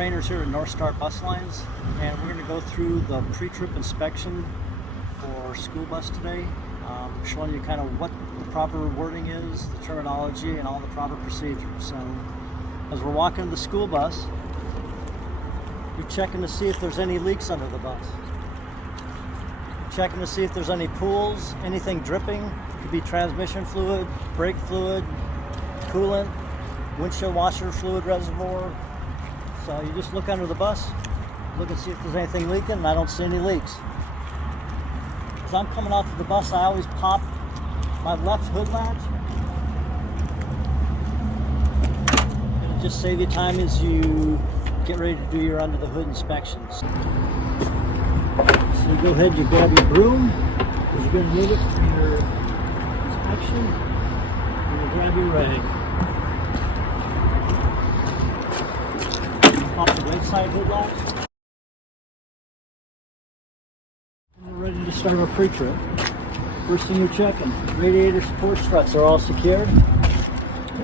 trainers here at Northstar Bus Lines, and we're going to go through the pre-trip inspection for school bus today, showing you kind of what the proper wording is, the terminology, and all the proper procedures. So as we're walking to the school bus, you're checking to see if there's any leaks under the bus. You're checking to see if there's any pools, anything dripping. It could be transmission fluid, brake fluid, coolant, windshield washer fluid reservoir. So you just look under the bus, look and see if there's anything leaking, and I don't see any leaks. As I'm coming out to the bus, I always pop my left hood latch. It'll just save you time as you get ready to do your under the hood inspections. So you go ahead and you grab your broom, because you're going to need it for your inspection, and you grab your rag. Pop the right side hood latch. And we're ready to start our pre-trip. First thing you're checking, radiator support struts are all secured.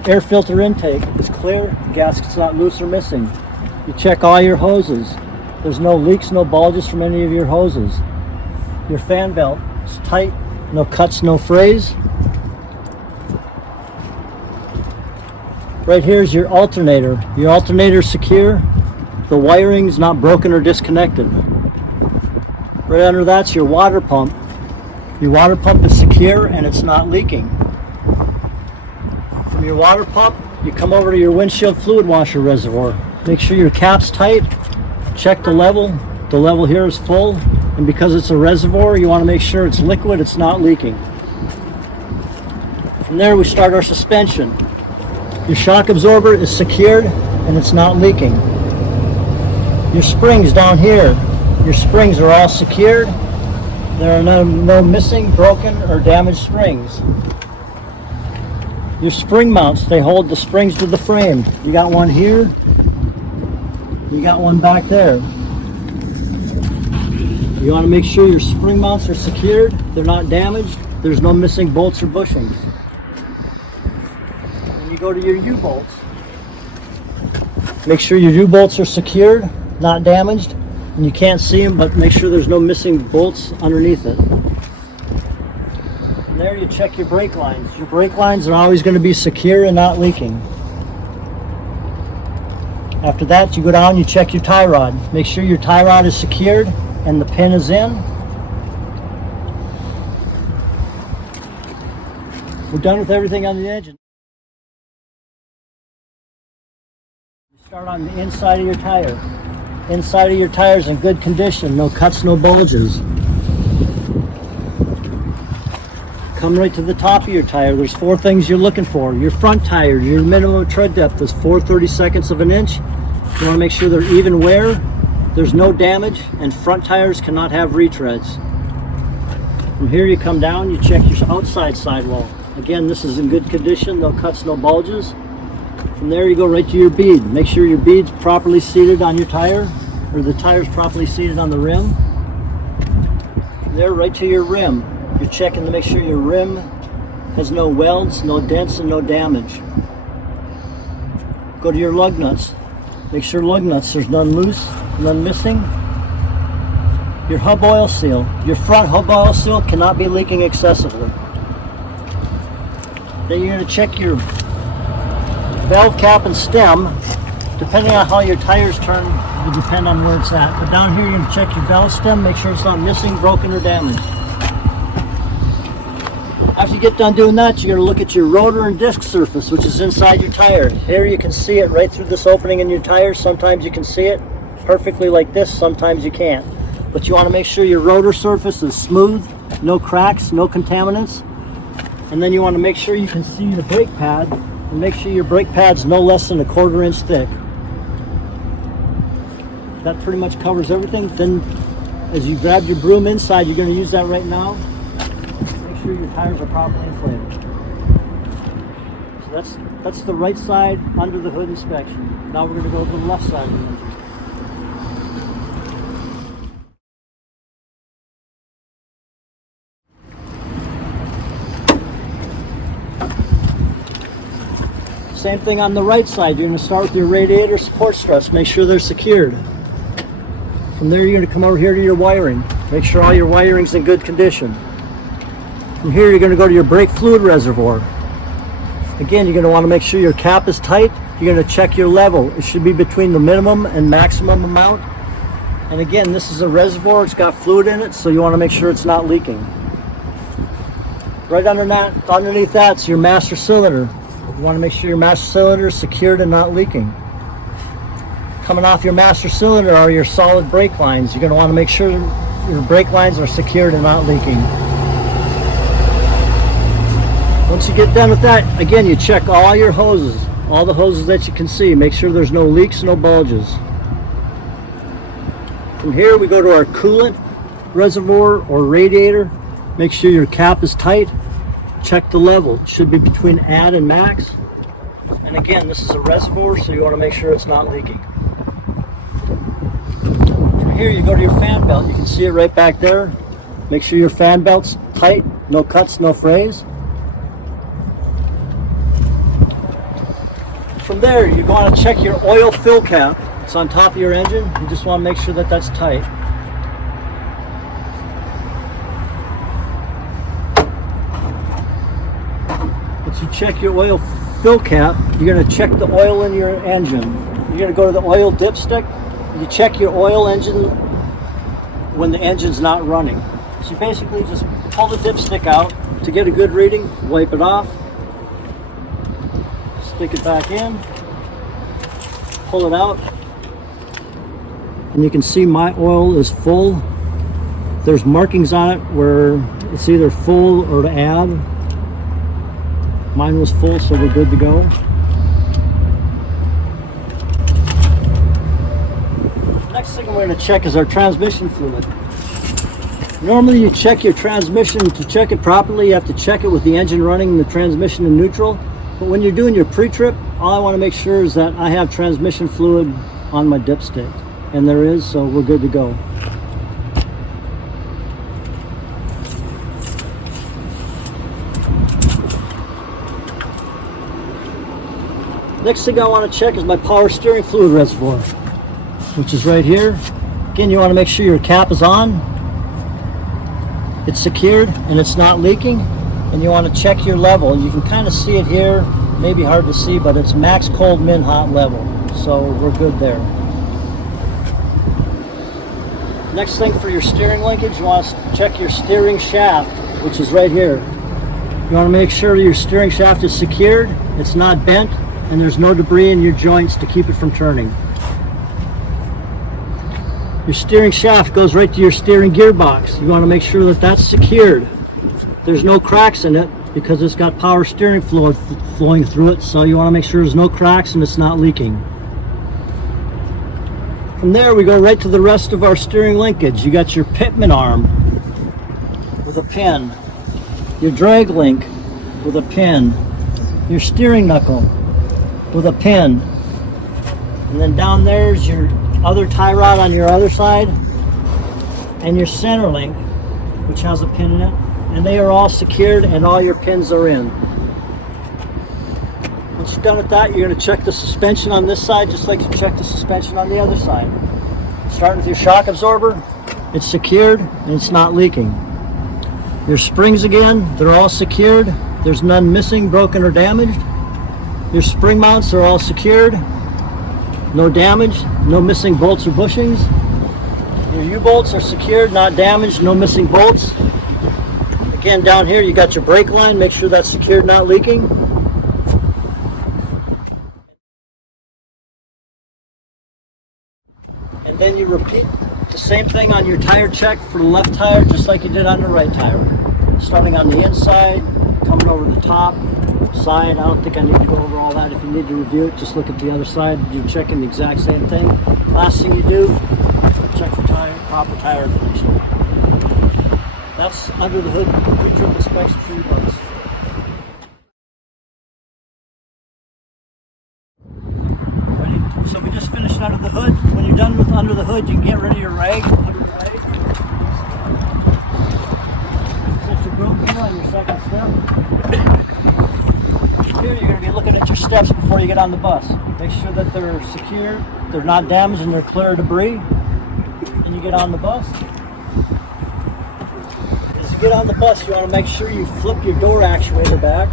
Air filter intake is clear, gasket's not loose or missing. You check all your hoses. There's no leaks, no bulges from any of your hoses. Your fan belt is tight, no cuts, no frays. Right here is your alternator. Your alternator is secure. The wiring's not broken or disconnected. Right under that's your water pump. Your water pump is secure and it's not leaking. From your water pump, you come over to your windshield fluid washer reservoir. Make sure your cap's tight. Check the level. The level here is full, and because it's a reservoir, you want to make sure it's liquid, it's not leaking. From there, we start our suspension. Your shock absorber is secured and it's not leaking. Your springs down here, your springs are all secured. There are no missing, broken, or damaged springs. Your spring mounts, they hold the springs to the frame. You got one here, you got one back there. You want to make sure your spring mounts are secured, they're not damaged, there's no missing bolts or bushings. When you go to your U-bolts, make sure your U-bolts are secured, not damaged, and you can't see them, but make sure there's no missing bolts underneath it. And there you check your brake lines. Your brake lines are always going to be secure and not leaking. After that, you go down, you check your tie rod. Make sure your tie rod is secured and the pin is in. We're done with everything on the engine. You start on the inside of your tire. Inside of your tire is in good condition, no cuts, no bulges. Come right to the top of your tire. There's four things you're looking for. Your front tire, your minimum tread depth is 4/32 of an inch. You want to make sure they're even wear, there's no damage, and front tires cannot have retreads. From here you come down, you check your outside sidewall. Again, this is in good condition, no cuts, no bulges. From there you go right to your bead. Make sure your bead's properly seated on your tire, or the tire's properly seated on the rim. From there right to your rim. You're checking to make sure your rim has no welds, no dents, and no damage. Go to your lug nuts. Make sure lug nuts, there's none loose, none missing. Your hub oil seal. Your front hub oil seal cannot be leaking excessively. Then you're going to check your valve cap and stem. Depending on how your tires turn, will depend on where it's at. But down here you're going to check your valve stem, make sure it's not missing, broken, or damaged. After you get done doing that, you're going to look at your rotor and disc surface, which is inside your tire. Here you can see it right through this opening in your tire. Sometimes you can see it perfectly like this, sometimes you can't. But you want to make sure your rotor surface is smooth, no cracks, no contaminants. And then you want to make sure you can see the brake pad, and make sure your brake pad's no less than 1/4 inch thick. That pretty much covers everything. Then as you grab your broom inside, you're going to use that right now. Make sure your tires are properly inflated. So that's the right side under the hood inspection. Now we're going to go to the left side of the engine. Same thing on the right side. You're going to start with your radiator support struts. Make sure they're secured. From there, you're going to come over here to your wiring. Make sure all your wiring's in good condition. From here, you're going to go to your brake fluid reservoir. Again, you're going to want to make sure your cap is tight. You're going to check your level. It should be between the minimum and maximum amount. And again, this is a reservoir. It's got fluid in it, so you want to make sure it's not leaking. Right underneath that's your master cylinder. You want to make sure your master cylinder is secured and not leaking. Coming off your master cylinder are your solid brake lines. You're going to want to make sure your brake lines are secured and not leaking. Once you get done with that, again, you check all your hoses, all the hoses that you can see. Make sure there's no leaks, no bulges. From here, we go to our coolant reservoir or radiator. Make sure your cap is tight. Check the level. It should be between add and max. And again, this is a reservoir, so you want to make sure it's not leaking. From here, you go to your fan belt. You can see it right back there. Make sure your fan belt's tight. No cuts, no frays. From there, you're going to check your oil fill cap. It's on top of your engine. You just want to make sure that that's tight. Once you check your oil fill cap, you're going to check the oil in your engine. You're going to go to the oil dipstick. You check your oil engine when the engine's not running. So you basically just pull the dipstick out to get a good reading, wipe it off, stick it back in, pull it out, and you can see my oil is full. There's markings on it where it's either full or to add. Mine was full, so we're good to go. Next thing we're going to check is our transmission fluid. Normally you check your transmission. To check it properly, you have to check it with the engine running and the transmission in neutral. But when you're doing your pre-trip, all I want to make sure is that I have transmission fluid on my dipstick. And there is, so we're good to go. Next thing I want to check is my power steering fluid reservoir, which is right here. Again, you want to make sure your cap is on, it's secured, and it's not leaking. And you want to check your level. You can kind of see it here, maybe hard to see, but it's max cold, min hot level. So we're good there. Next thing for your steering linkage, you want to check your steering shaft, which is right here. You want to make sure your steering shaft is secured, it's not bent, and there's no debris in your joints to keep it from turning. Your steering shaft goes right to your steering gearbox. You want to make sure that that's secured. There's no cracks in it because it's got power steering fluid flowing through it, so you want to make sure there's no cracks and it's not leaking. From there, we go right to the rest of our steering linkage. You got your pitman arm with a pin, your drag link with a pin, your steering knuckle with a pin, and then down there's your other tie rod on your other side, and your center link, which has a pin in it, and they are all secured and all your pins are in. Once you're done with that, you're going to check the suspension on this side just like you check the suspension on the other side. Starting with your shock absorber, it's secured and it's not leaking. Your springs again, they're all secured. There's none missing, broken, or damaged. Your spring mounts are all secured. No damage, no missing bolts or bushings. Your U-bolts are secured, not damaged, no missing bolts. Again, down here you got your brake line, make sure that's secured, not leaking. And then you repeat the same thing on your tire check for the left tire, just like you did on the right tire. Starting on the inside, coming over the top, side. I don't think I need to go over all that. If you need to review it, just look at the other side. You're checking the exact same thing. Last thing you do, check for proper tire inflation. That's under the hood pre-trip inspection for your bus. Ready? So we just finished under the hood. When you're done with under the hood, you can get rid of your rag. Put it away. Set your broker on your second step. Here you're going to be looking at your steps before you get on the bus. Make sure that they're secure, they're not damaged, and they're clear of debris. And you get on the bus. As you get on the bus, you want to make sure you flip your door actuator back.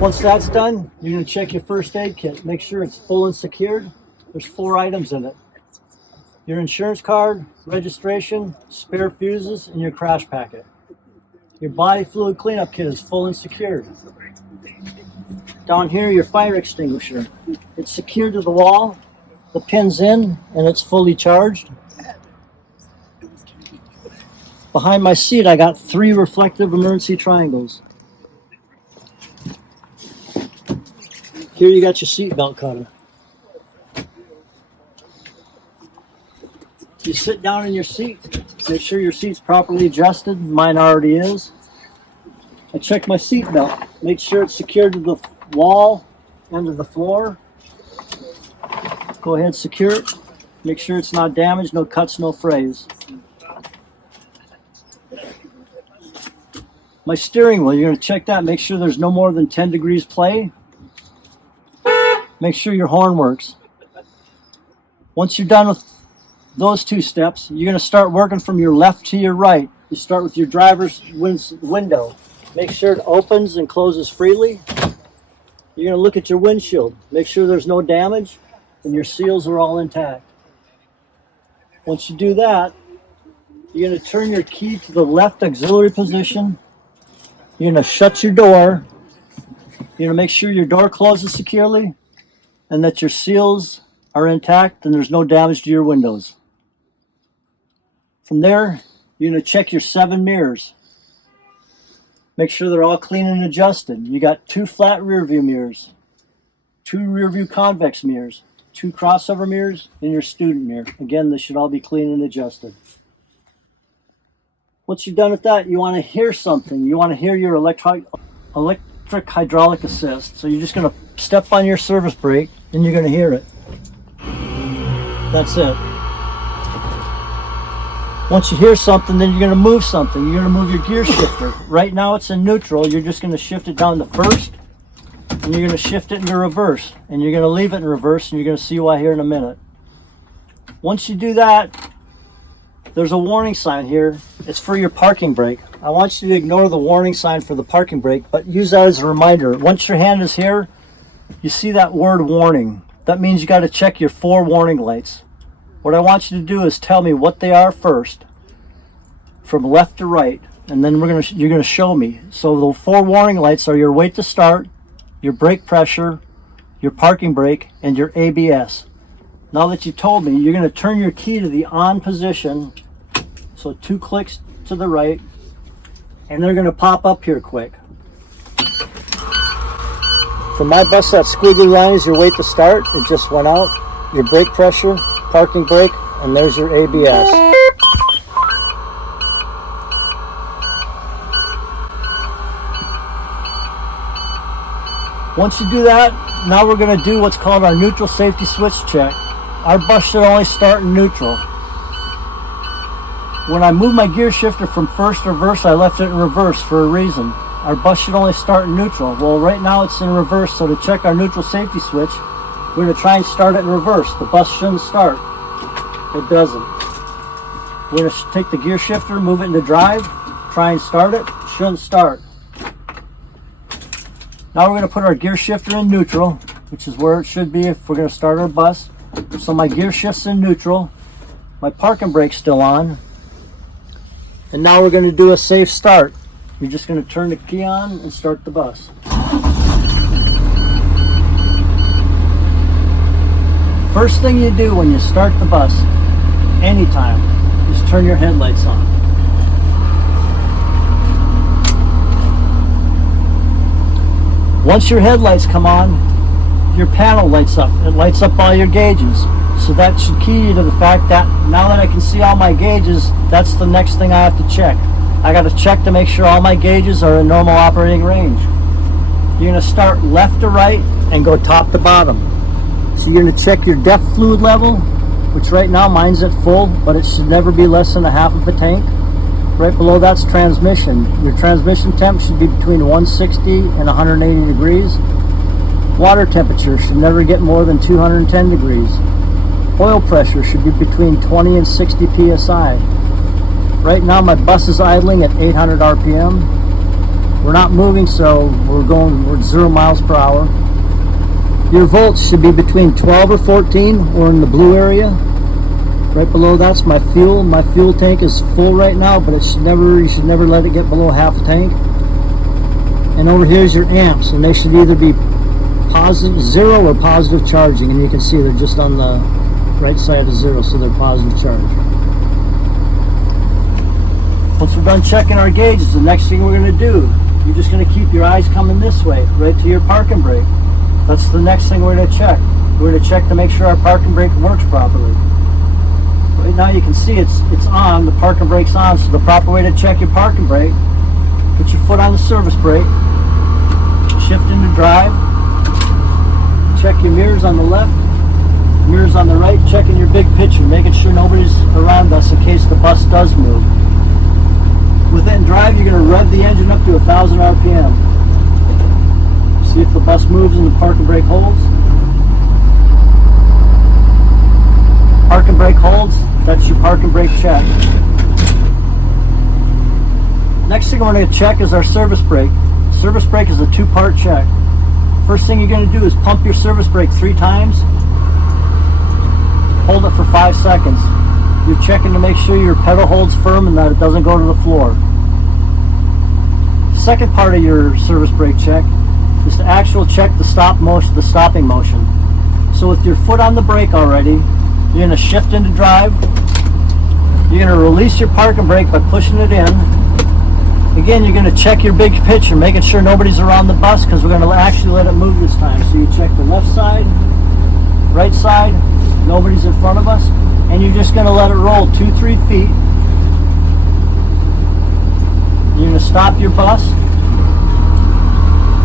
Once that's done, you're going to check your first aid kit. Make sure it's full and secured. There's 4 items in it: your insurance card, registration, spare fuses, and your crash packet. Your body fluid cleanup kit is full and secured. Down here, your fire extinguisher. It's secured to the wall, the pin's in, and it's fully charged. Behind my seat, I got 3 reflective emergency triangles. Here you got your seat belt cutter. You sit down in your seat, make sure your seat's properly adjusted. Mine already is. I check my seat belt, make sure it's secured to the wall and to the floor. Go ahead, secure it. Make sure it's not damaged, no cuts, no frays. My steering wheel, you're going to check that, make sure there's no more than 10 degrees play. Make sure your horn works. Once you're done with those 2 steps, you're going to start working from your left to your right. You start with your driver's window. Make sure it opens and closes freely. You're going to look at your windshield. Make sure there's no damage and your seals are all intact. Once you do that, you're going to turn your key to the left auxiliary position. You're going to shut your door. You're going to make sure your door closes securely and that your seals are intact and there's no damage to your windows. From there, you're going to check your 7 mirrors. Make sure they're all clean and adjusted. You got 2 flat rear view mirrors, 2 rear view convex mirrors, 2 crossover mirrors, and your student mirror. Again, they should all be clean and adjusted. Once you're done with that, you want to hear something. You want to hear your electric hydraulic assist. So you're just going to step on your service brake and you're going to hear it. That's it. Once you hear something, then you're going to move something. You're going to move your gear shifter. Right now it's in neutral. You're just going to shift it down to first, and you're going to shift it into reverse, and you're going to leave it in reverse, and you're going to see why here in a minute. Once you do that, there's a warning sign here. It's for your parking brake. I want you to ignore the warning sign for the parking brake, but use that as a reminder. Once your hand is here, you see that word warning. That means you got to check your 4 warning lights. What I want you to do is tell me what they are first, from left to right, and then you're gonna show me. So the 4 warning lights are your wait to start, your brake pressure, your parking brake, and your ABS. Now that you told me, you're gonna turn your key to the on position, so 2 clicks to the right, and they're gonna pop up here quick. For my bus, that squiggly line is your wait to start. It just went out. Your brake pressure, parking brake, and there's your ABS. Once you do that, now we're going to do what's called our neutral safety switch check. Our bus should only start in neutral. When I moved my gear shifter from first to reverse, I left it in reverse for a reason. Our bus should only start in neutral. Well, right now it's in reverse, so to check our neutral safety switch, we're going to try and start it in reverse. The bus shouldn't start. It doesn't. We're going to take the gear shifter, move it into drive, try and start it. Shouldn't start. Now we're going to put our gear shifter in neutral, which is where it should be if we're going to start our bus. So my gear shift's in neutral. My parking brake's still on. And now we're going to do a safe start. You're just going to turn the key on and start the bus. First thing you do when you start the bus, anytime, is turn your headlights on. Once your headlights come on, your panel lights up. It lights up all your gauges. So that should key you to the fact that now that I can see all my gauges, that's the next thing I have to check. I got to check to make sure all my gauges are in normal operating range. You're going to start left to right and go top to bottom. So you're going to check your DEF fluid level, which right now mine's at full, but it should never be less than a half of a tank. Right below that's transmission. Your transmission temp should be between 160 and 180 degrees. Water temperature should never get more than 210 degrees. Oil pressure should be between 20 and 60 psi. Right now my bus is idling at 800 RPM. We're not moving, so we're 0 miles per hour. Your volts should be between 12 or 14. We're in the blue area. Right below that's my fuel. My fuel tank is full right now, but you should never let it get below half a tank. And over here is your amps, and they should either be positive 0 or positive charging, and you can see they're just on the right side of 0, so they're positive charge. Once we're done checking our gauges, the next thing we're going to do, you're just going to keep your eyes coming this way, right to your parking brake. That's the next thing we're going to check. We're going to check to make sure our parking brake works properly. Right now you can see it's on, the parking brake's on, so the proper way to check your parking brake, put your foot on the service brake, shift into drive, check your mirrors on the left, mirrors on the right, checking your big picture, making sure nobody's around us in case the bus does move. With it in drive, you're going to rev the engine up to 1,000 RPM. See if the bus moves and the parking brake holds. Parking brake holds, that's your parking brake check. Next thing we're going to check is our service brake. Service brake is a 2-part check. First thing you're going to do is pump your service brake 3 times. Hold it for 5 seconds. You're checking to make sure your pedal holds firm and that it doesn't go to the floor. Second part of your service brake check is to actually check the stopping motion. So with your foot on the brake already, you're going to shift into drive. You're going to release your parking brake by pushing it in. Again, you're going to check your big picture, making sure nobody's around the bus, because we're going to actually let it move this time. So you check the left side, right side, nobody's in front of us, and you're just going to let it roll 2-3 feet. You're going to stop your bus.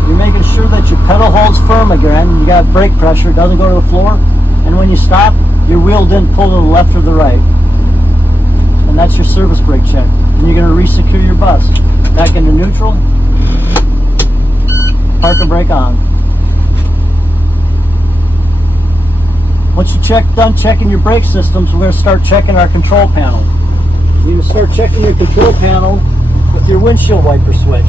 You're making sure that your pedal holds firm again. You got brake pressure, it doesn't go to the floor. And when you stop, your wheel didn't pull to the left or the right. And that's your service brake check. And you're going to re-secure your bus. Back into neutral. Parking brake on. Once you're done checking your brake systems, we're going to start checking our control panel. You're going to start checking your control panel with your windshield wiper switch.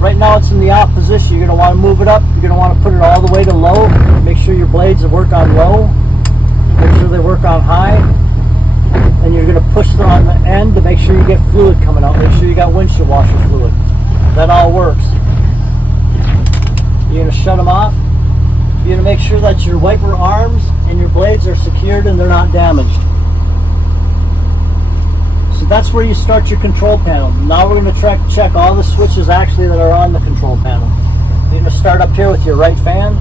Right now it's in the off position. You're going to want to move it up. You're going to want to put it all the way to low. Make sure your blades work on low. Make sure they work on high. And you're going to push them on the end to make sure you get fluid coming out. Make sure you got windshield washer fluid. That all works. You're going to shut them off. You're going to make sure that your wiper arms and your blades are secured and they're not damaged. So that's where you start your control panel. Now we're going to check all the switches actually that are on the control panel. You're going to start up here with your right fan.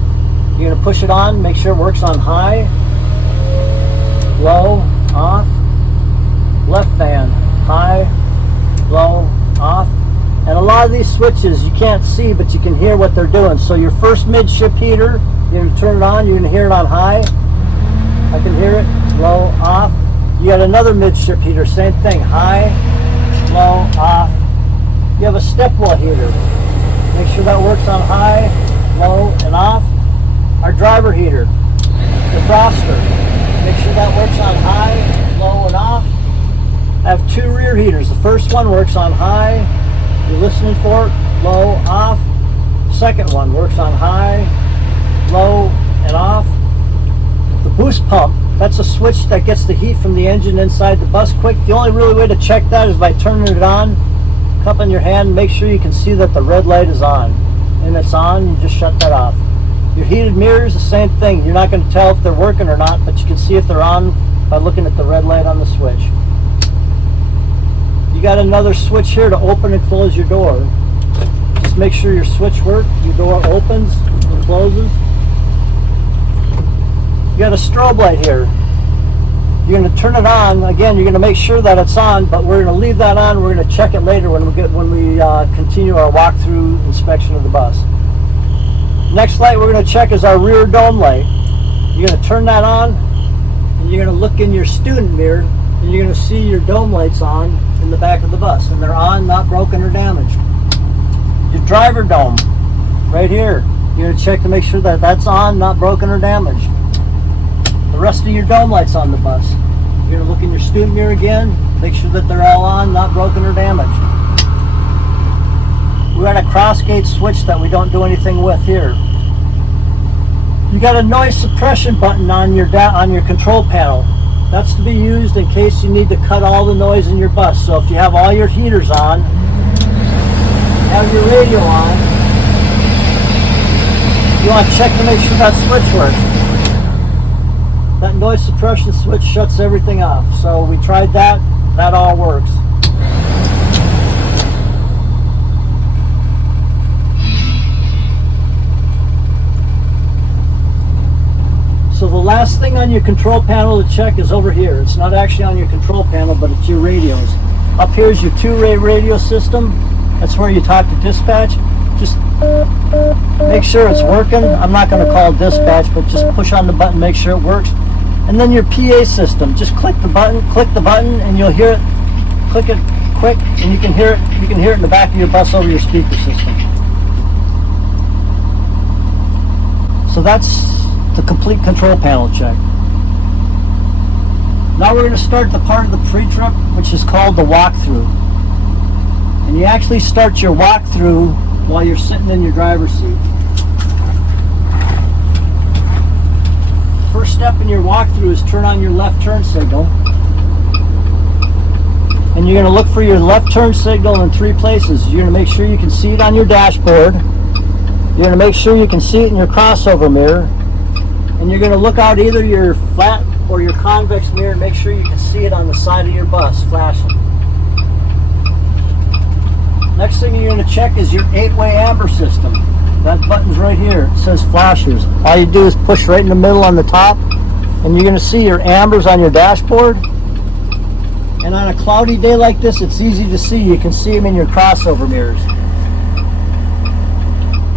You're going to push it on, make sure it works on high, low, off. Left fan, high, low, off. And a lot of these switches you can't see, but you can hear what they're doing. So your first midship heater, you're going to turn it on, you're going to hear it on high. I can hear it, low, off. You got another midship heater, same thing, high, low, off. You have a step wheel heater. Make sure that works on high, low, and off. Our driver heater, defroster. Make sure that works on high, low, and off. I have 2 rear heaters. The first one works on high, you're listening for it, low, off. Second one works on high, low, and off. The boost pump, that's a switch that gets the heat from the engine inside the bus quick. The only really way to check that is by turning it on, cupping your hand, make sure you can see that the red light is on. And it's on, you just shut that off. Your heated mirrors, the same thing. You're not going to tell if they're working or not, but you can see if they're on by looking at the red light on the switch. You got another switch here to open and close your door. Just make sure your switch works. Your door opens and closes. You got a strobe light here. You're going to turn it on. Again, you're going to make sure that it's on, but we're going to leave that on. We're going to check it later when we continue our walkthrough inspection of the bus. Next light we're going to check is our rear dome light. You're going to turn that on, and you're going to look in your student mirror, and you're going to see your dome lights on in the back of the bus, and they're on, not broken or damaged. Your driver dome. right here. You're going to check to make sure that that's on, not broken or damaged. The rest of your dome lights on the bus. You're going to look in your student mirror again, make sure that they're all on, not broken or damaged. We're at a cross gate switch that we don't do anything with here. You got a noise suppression button on your control panel. That's to be used in case you need to cut all the noise in your bus. So if you have all your heaters on, have your radio on, you want to check to make sure that switch works. That noise suppression switch shuts everything off. So we tried that, that all works. So the last thing on your control panel to check is over here. It's not actually on your control panel, but it's your radios. Up here is your two-way radio system. That's where you talk to dispatch. Just make sure it's working. I'm not going to call dispatch, but just push on the button, make sure it works. And then your PA system. Just click the button, and you'll hear it. Click it quick, and you can hear it. You can hear it in the back of your bus over your speaker system. So that's the complete control panel check. Now we're going to start the part of the pre-trip which is called the walkthrough. And you actually start your walkthrough while you're sitting in your driver's seat. First step in your walkthrough is turn on your left turn signal. And you're going to look for your left turn signal in 3 places. You're going to make sure you can see it on your dashboard. You're going to make sure you can see it in your crossover mirror. And you're going to look out either your flat or your convex mirror and make sure you can see it on the side of your bus flashing. Next thing you're going to check is your 8-way amber system. That button's right here. It says flashers. All you do is push right in the middle on the top and you're going to see your ambers on your dashboard. And on a cloudy day like this, it's easy to see. You can see them in your crossover mirrors.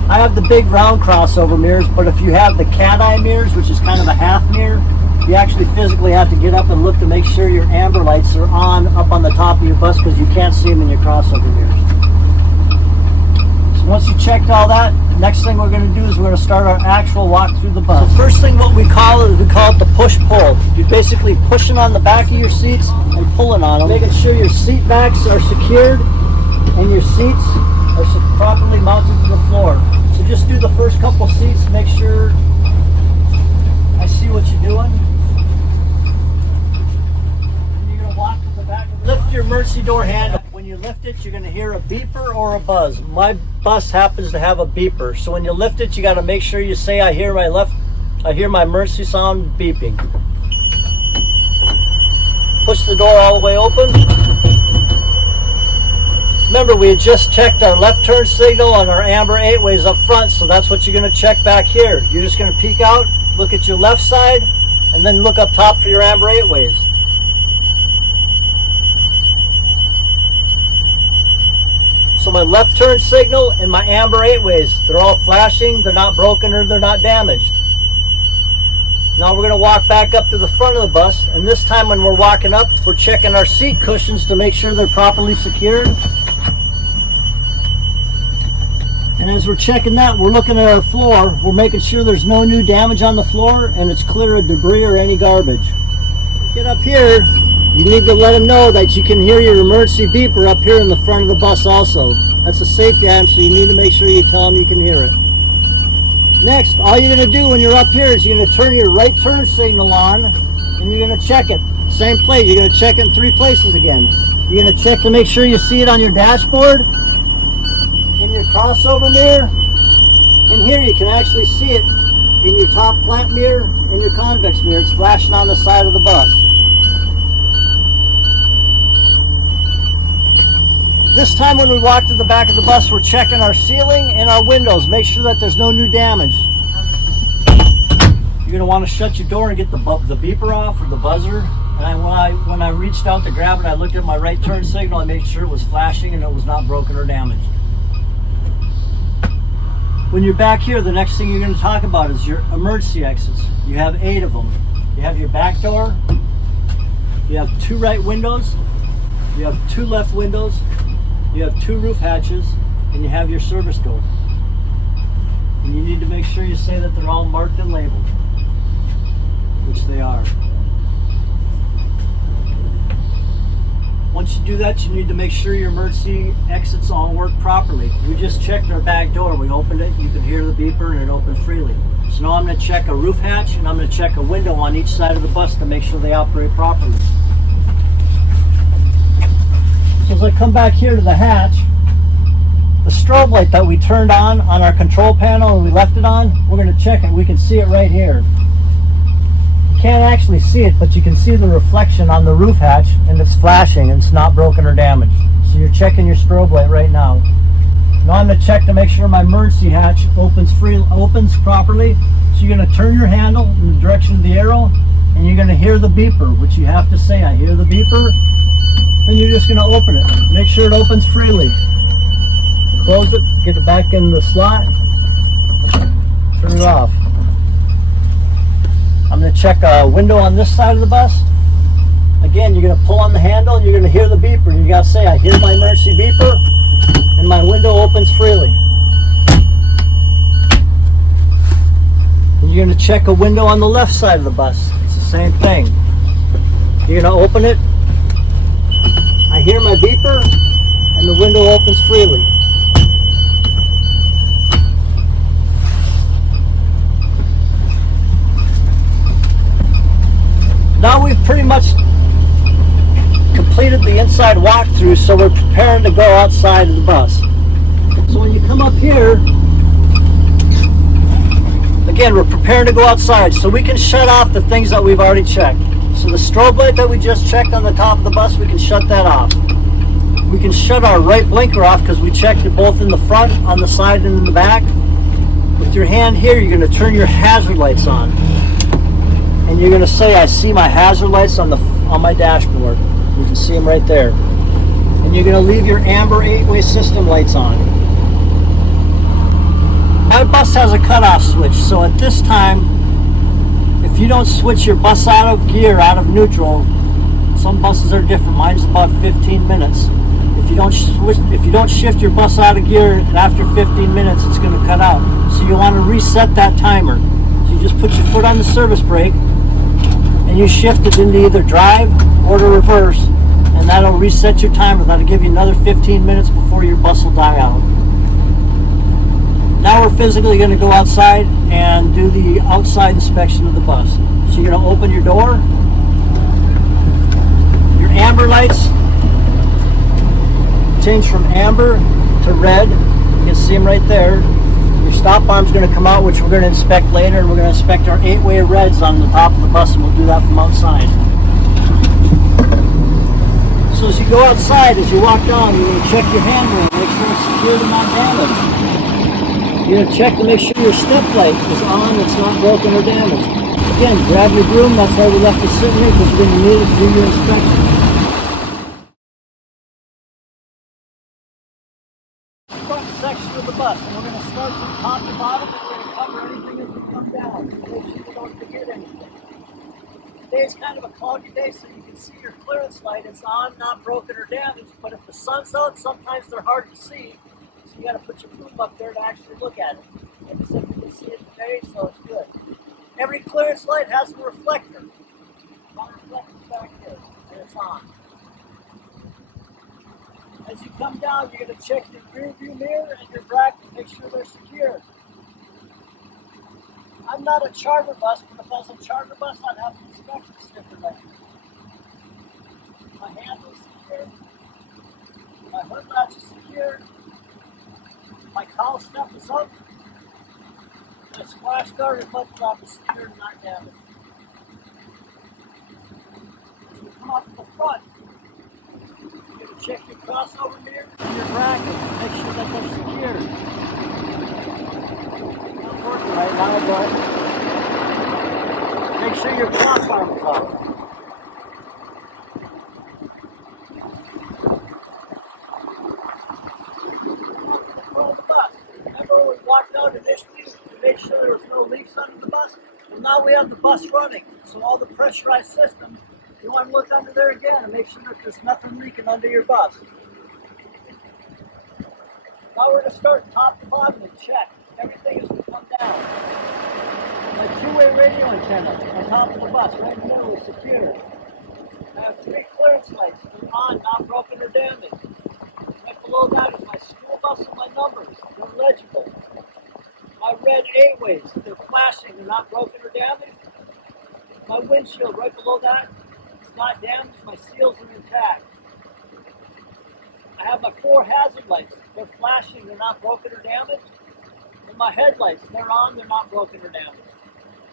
I have the big round crossover mirrors, but if you have the cat eye mirrors, which is kind of a half mirror, you actually physically have to get up and look to make sure your amber lights are on up on the top of your bus because you can't see them in your crossover mirrors. So once you checked all that, the next thing we're going to do is we're going to start our actual walk through the bus. So first thing what we call it the push-pull. You're basically pushing on the back of your seats and pulling on them, making sure your seat backs are secured and your seats are properly mounted to the floor. So just do the first couple seats, make sure I see what you're doing. And you're going to walk to the back. Lift your emergency door handle. When you lift it, you're going to hear a beeper or a buzz. My bus happens to have a beeper. So when you lift it, you got to make sure you say, I hear my emergency sound beeping. Push the door all the way open. Remember, we had just checked our left turn signal on our amber 8-ways up front, so that's what you're going to check back here. You're just going to peek out, look at your left side, and then look up top for your amber 8-ways. So my left turn signal and my amber 8-ways, they're all flashing, they're not broken or they're not damaged. Now we're going to walk back up to the front of the bus, and this time when we're walking up, we're checking our seat cushions to make sure they're properly secured. And as we're checking that, we're looking at our floor. We're making sure there's no new damage on the floor and it's clear of debris or any garbage. Get up here, you need to let them know that you can hear your emergency beeper up here in the front of the bus also. That's a safety item, so you need to make sure you tell them you can hear it. Next, all you're going to do when you're up here is you're going to turn your right turn signal on and you're going to check it. Same place, you're going to check it in 3 places again. You're going to check to make sure you see it on your dashboard, in your crossover mirror, and here you can actually see it in your top flat mirror and your convex mirror. It's flashing on the side of the bus. This time when we walk to the back of the bus, we're checking our ceiling and our windows. Make sure that there's no new damage. You're going to want to shut your door and get the beeper off or the buzzer. And when I reached out to grab it, I looked at my right turn signal. I made sure it was flashing and it was not broken or damaged. When you're back here, the next thing you're going to talk about is your emergency exits. You have 8 of them. You have your back door, you have 2 right windows, you have 2 left windows, you have 2 roof hatches, and you have your service door. And you need to make sure you say that they're all marked and labeled, which they are. Once you do that, you need to make sure your emergency exits all work properly. We just checked our back door. We opened it, you could hear the beeper, and it opened freely. So now I'm going to check a roof hatch, and I'm going to check a window on each side of the bus to make sure they operate properly. So as I come back here to the hatch, the strobe light that we turned on our control panel and we left it on, we're going to check it. We can see it right here. You can't actually see it, but you can see the reflection on the roof hatch, and it's flashing and it's not broken or damaged. So you're checking your strobe light right now. Now I'm going to check to make sure my emergency hatch opens properly. So you're going to turn your handle in the direction of the arrow, and you're going to hear the beeper, which you have to say, I hear the beeper. Then you're just going to open it. Make sure it opens freely. Close it, get it back in the slot, turn it off. I'm going to check a window on this side of the bus. Again, you're going to pull on the handle and you're going to hear the beeper. You got to say, I hear my emergency beeper, and my window opens freely. And you're going to check a window on the left side of the bus. It's the same thing. You're going to open it. I hear my beeper, and the window opens freely. Now we've pretty much completed the inside walkthrough, so we're preparing to go outside of the bus. So when you come up here, again, we're preparing to go outside, so we can shut off the things that we've already checked. So the strobe light that we just checked on the top of the bus, we can shut that off. We can shut our right blinker off because we checked it both in the front, on the side, and in the back. With your hand here, you're going to turn your hazard lights on. And you're going to say, I see my hazard lights on my dashboard. You can see them right there. And you're going to leave your amber 8-way system lights on. My bus has a cutoff switch, so at this time, if you don't switch your bus out of gear, out of neutral, some buses are different. Mine's about 15 minutes. If you don't shift your bus out of gear, and after 15 minutes, it's going to cut out. So you want to reset that timer. So you just put your foot on the service brake, and you shift it into either drive or to reverse, and that'll reset your timer. That'll give you another 15 minutes before your bus will die out. Now we're physically going to go outside and do the outside inspection of the bus. So you're going to open your door. Your amber lights change from amber to red. You can see them right there. Your stop arm's going to come out, which we're going to inspect later, and we're going to inspect our 8-way reds on the top of the bus, and we'll do that from outside. So as you go outside, as you walk down, you're going to check your handle, make sure it's secured and not damaged. You're going to check to make sure your step light is on, it's not broken or damaged. Again, grab your broom, that's why we left it sitting here, because you're going to need it to do your inspection. Front section of the bus, and we're going to start from top to bottom, and we're going to cover anything as we come down, to make sure we don't forget anything. Today's kind of a cloudy day, so you can see your clearance light. It's on, not broken or damaged, but if the sun's out, sometimes they're hard to see, so you got to put your boom up there to actually look at it. Like I said, we can see it today, so it's good. Every clearance light has a reflector. One reflector's back here, and it's on. As you come down, you're going to check your rear view mirror and your bracket to make sure they're secure. I'm not a charter bus, but if I was a charter bus, I'd have an inspection sticker right here. My handle is secure. My hood latch is secure. My cowl step is up. My splash guard and butt flap is secure and not damaged. As we come up to the front, you're going to check your crossover mirror and your bracket to make sure that they're secure. Not working right now, but make sure your cross arm is up. Control the bus. Remember when we walked out initially to make sure there was no leaks under the bus? Well, now we have the bus running, so all the pressurized systems, you want to look under there again and make sure that there's nothing leaking under your bus. Now we're going to start top to bottom and check. everything is to come down. My two-way radio antenna on top of the bus, right in the middle, is secured. I have 3 clearance lights. They're on, not broken or damaged. Right below that is my school bus and my numbers. They're legible. My red 8-ways, they're flashing. They're not broken or damaged. My windshield right below that is not damaged. My seals are intact. I have my 4 hazard lights. They're flashing. They're not broken or damaged. And my headlights, they're on. They're not broken or damaged.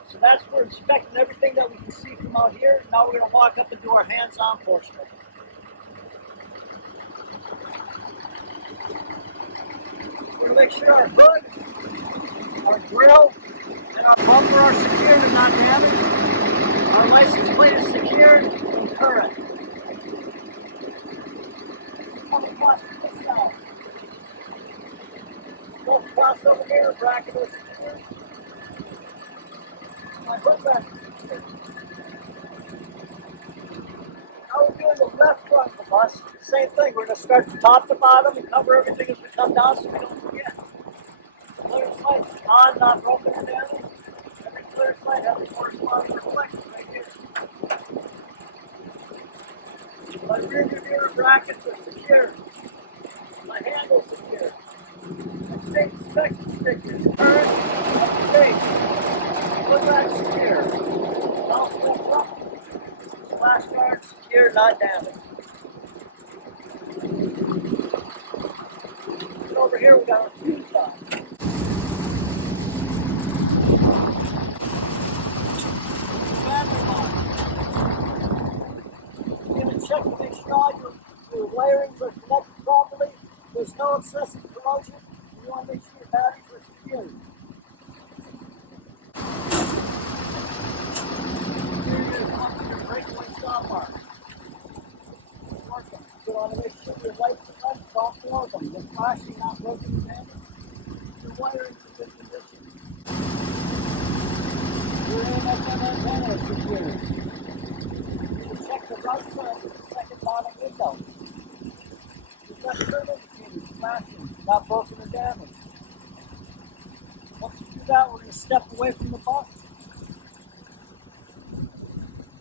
So that's for inspecting everything that we can see from out here. Now we're going to walk up and do our hands-on portion of it. We're going to make sure our hood, our grill, and our bumper are secured and not damaged. Our license plate is secured and current. Come across this side. Go across over here, bracket is secured. My hood rest is secured. Now we're doing the left front of the bus. Same thing. We're going to start from top to bottom and cover everything as we come down so we don't forget. Clearance light on, not broken or damaged. Every clearance light has a corresponding reflection right here. My rear mirror brackets are secured. My handle's secured. My state inspection sticker is current and up to date. Put that secure. All steps up. Splash guard secure, not damaged. And over here we got our fuse box. Battery box. You're going to check to make sure all your wirings are connected properly. There's no excessive corrosion. You want to make sure your batteries are secured. Here you're going to come up to your breakaway stop bar. You want to make sure your lights are on, stop below them. They're flashing, not broken or damaged. Your wiring's in good condition. Your AM/FM antenna is secured. You can check the right side with the second bottom window. You've got turn indicators flashing, not broken or damaged. Once you do that, we're going to step away from the bus.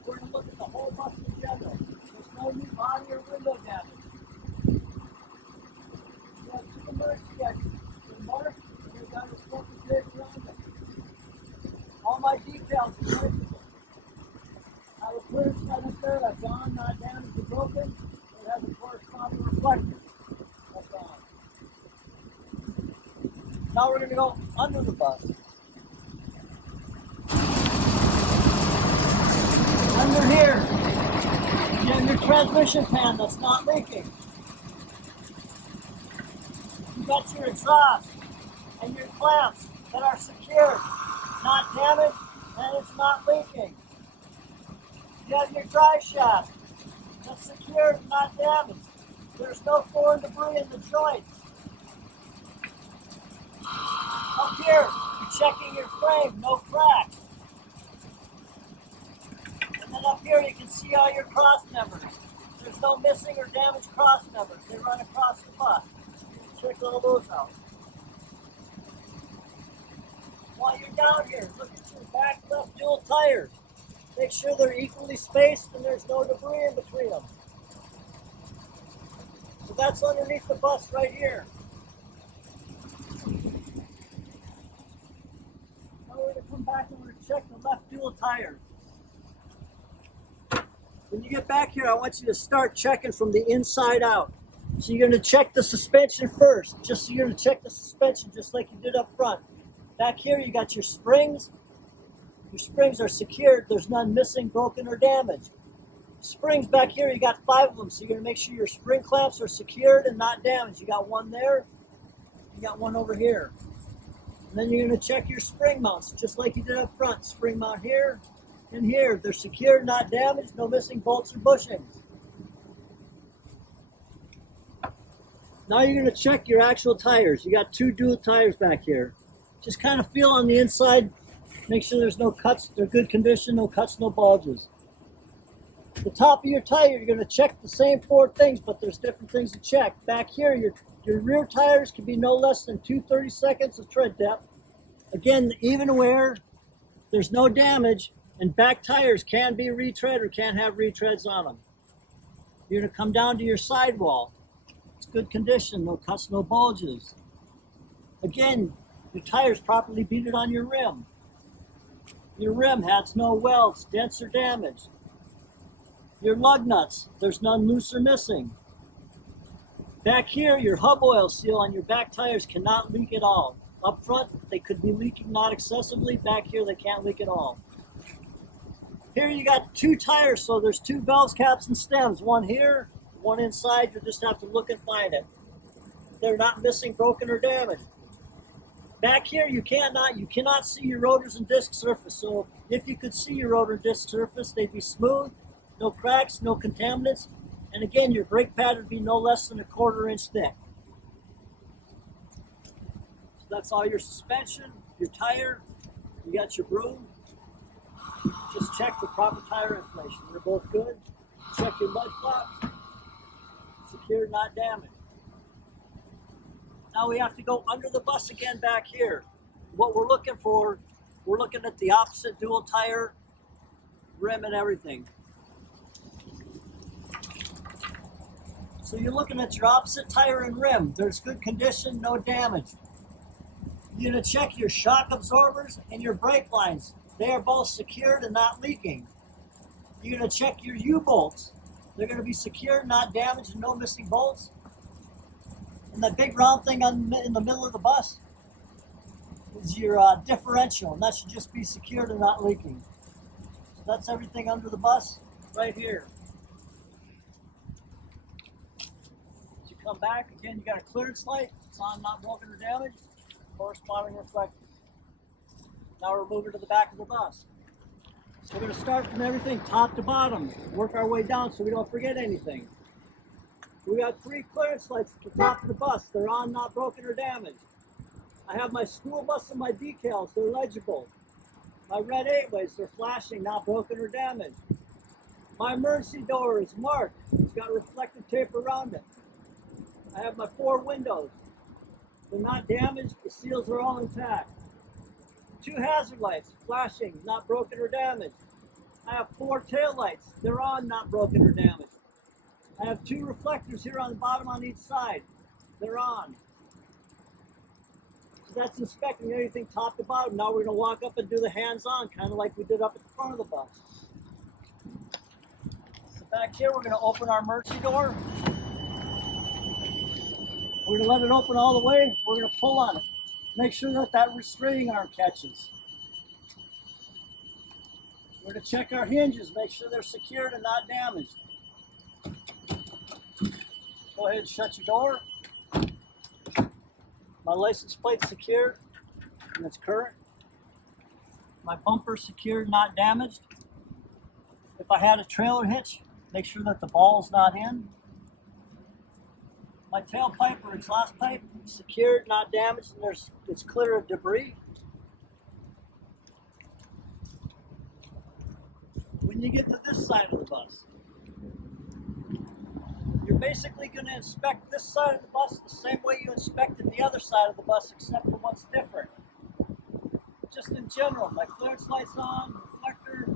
We're going to look at the whole bus in general. There's no new body or window damage. You have 2 emergency exits. To the north, you've got a smoking grid around it. All my details are legible. I have a clearance light up there that's on, not damaged or broken. It has a corresponding reflector. That's on. Now we're going to go under the bus. Under here, you have your transmission pan that's not leaking. You got your exhaust and your clamps that are secured, not damaged, and it's not leaking. You have your drive shaft that's secured, not damaged. There's no foreign debris in the joints. Up here, you're checking your frame, no cracks. And then up here you can see all your cross members. There's no missing or damaged cross members. They run across the bus. Check all those out. While you're down here, look at your back left dual tires. Make sure they're equally spaced and there's no debris in between them. So that's underneath the bus right here. Now we're going to come back and we're going to check the left dual tires. When you get back here, I want you to start checking from the inside out. So you're going to check the suspension first. You're going to check the suspension just like you did up front. Back here, you got your springs. Your springs are secured. There's none missing, broken, or damaged. Springs back here, you got 5 of them. So you're going to make sure your spring clamps are secured and not damaged. You got one there. You got one over here. And then you're going to check your spring mounts just like you did up front. Spring mount here and here. They're secured, not damaged, no missing bolts or bushings. Now you're going to check your actual tires. You got 2 dual tires back here. Just kind of feel on the inside. Make sure there's no cuts. They're good condition, no cuts, no bulges. The top of your tire, you're going to check the same 4 things, but there's different things to check. Back here, your rear tires can be no less than 2/32 of tread depth. Again, even where there's no damage and back tires can be retread or can have retreads on them. You're gonna come down to your sidewall. It's good condition, no cuts, no bulges. Again, your tires properly beaded on your rim. Your rim has no welds, dents, or damage. Your lug nuts, there's none loose or missing. Back here, your hub oil seal on your back tires cannot leak at all. Up front, they could be leaking not excessively. Back here, they can't leak at all. Here you got 2 tires, so there's 2 valves, caps, and stems. One here, one inside. You just have to look and find it. They're not missing, broken, or damaged. Back here, you cannot see your rotors and disc surface. So if you could see your rotor and disc surface, they'd be smooth, no cracks, no contaminants. And again, your brake pad would be no less than 1/4 inch thick. So that's all your suspension, your tire, you got your broom. Just check for proper tire inflation. They're both good. Check your mud flaps. Secured, not damaged. Now we have to go under the bus again back here. What we're looking for, we're looking at the opposite dual tire, rim, and everything. So you're looking at your opposite tire and rim. There's good condition, no damage. You're gonna check your shock absorbers and your brake lines. They are both secured and not leaking. You're gonna check your U-bolts. They're gonna be secured, not damaged, and no missing bolts. And that big round thing in the middle of the bus is your differential, and that should just be secured and not leaking. So that's everything under the bus right here. As you come back, again, you got a clearance light. It's on, not broken or damaged. Corresponding reflector. Now we're moving to the back of the bus. So we're going to start from everything top to bottom, work our way down so we don't forget anything. We got 3 clearance lights at the top of the bus. They're on, not broken or damaged. I have my school bus and my decals. They're legible. My red 8-ways, they're flashing, not broken or damaged. My emergency door is marked. It's got reflective tape around it. I have my 4 windows. They're not damaged. The seals are all intact. 2 hazard lights, flashing, not broken or damaged. I have 4 tail lights. They're on, not broken or damaged. I have 2 reflectors here on the bottom on each side. They're on. So that's inspecting everything top to bottom. Now we're going to walk up and do the hands-on, kind of like we did up at the front of the bus. So back here, we're going to open our emergency door. We're going to let it open all the way. We're going to pull on it. Make sure that that restraining arm catches. We're going to check our hinges, make sure they're secured and not damaged. Go ahead and shut your door. My license plate's secured and it's current. My bumper's secured, not damaged. If I had a trailer hitch, make sure that the ball's not in. My tailpipe or exhaust pipe is secured, not damaged, and it's clear of debris. When you get to this side of the bus, you're basically going to inspect this side of the bus the same way you inspected the other side of the bus, except for what's different. Just in general, my clearance light's on, reflector,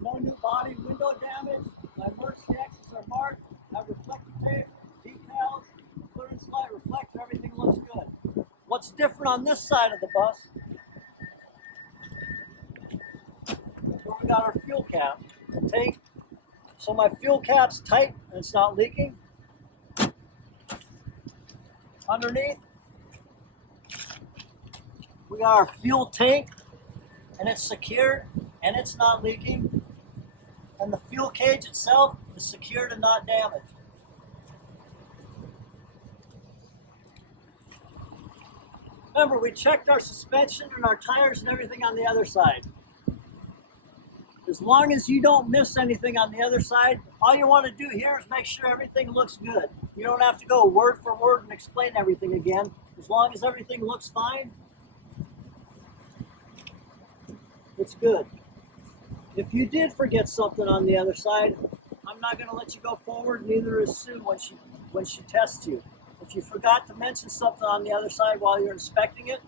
no new body, window damage, my emergency exits are marked, I have reflector tape, decals, clearance light, reflector, everything looks good. What's different on this side of the bus? Where we got our fuel cap, the tank. So my fuel cap's tight and it's not leaking. Underneath, we got our fuel tank and it's secured and it's not leaking. And the fuel cage itself is secured and not damaged. Remember, we checked our suspension and our tires and everything on the other side. As long as you don't miss anything on the other side, all you want to do here is make sure everything looks good. You don't have to go word for word and explain everything again. As long as everything looks fine, it's good. If you did forget something on the other side, I'm not going to let you go forward, neither is Sue when she tests you. If you forgot to mention something on the other side while you're inspecting it,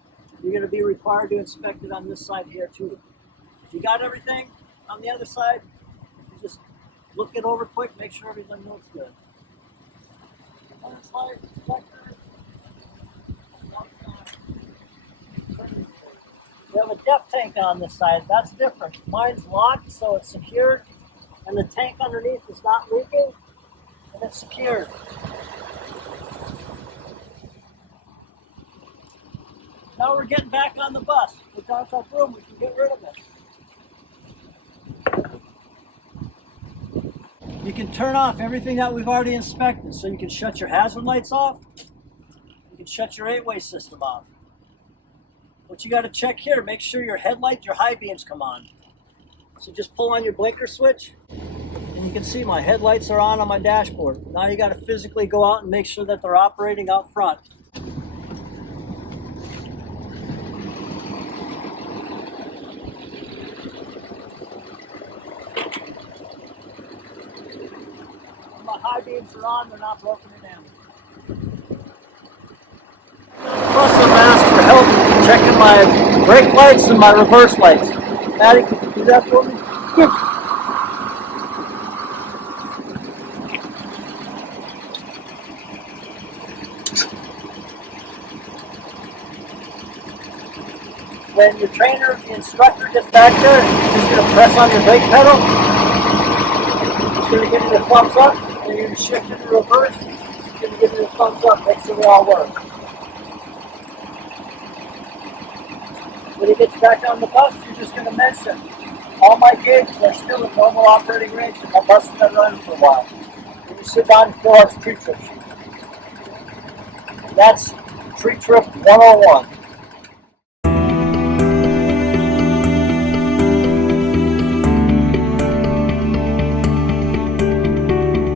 you're going to be required to inspect it on this side here too. If you got everything on the other side, you just look it over quick, make sure everything looks good. We have a depth tank on this side. That's different. Mine's locked, so it's secured, and the tank underneath is not leaking, and it's secured. Now we're getting back on the bus. We're down to our room. We can get rid of it. You can turn off everything that we've already inspected. So you can shut your hazard lights off. You can shut your 8-way system off. What you got to check here, make sure your headlight, your high beams come on. So just pull on your blinker switch, and you can see my headlights are on my dashboard. Now you got to physically go out and make sure that they're operating out front. My high beams are on, they're not broken or damaged. Also ask for help checking my brake lights and my reverse lights. Maddie, can you do that for me? Yeah. When your trainer, the instructor gets back there, you're just going to press on your brake pedal. It's going to give you the thumbs up, and you're going to shift it to reverse. It's going to give you the thumbs up, make sure they all work. When he gets back on the bus, you're just going to mention, all my gauges are still in normal operating range, and my bus has been running for a while. And you sit down and fill out the pre-trip sheet. That's pre-trip 101.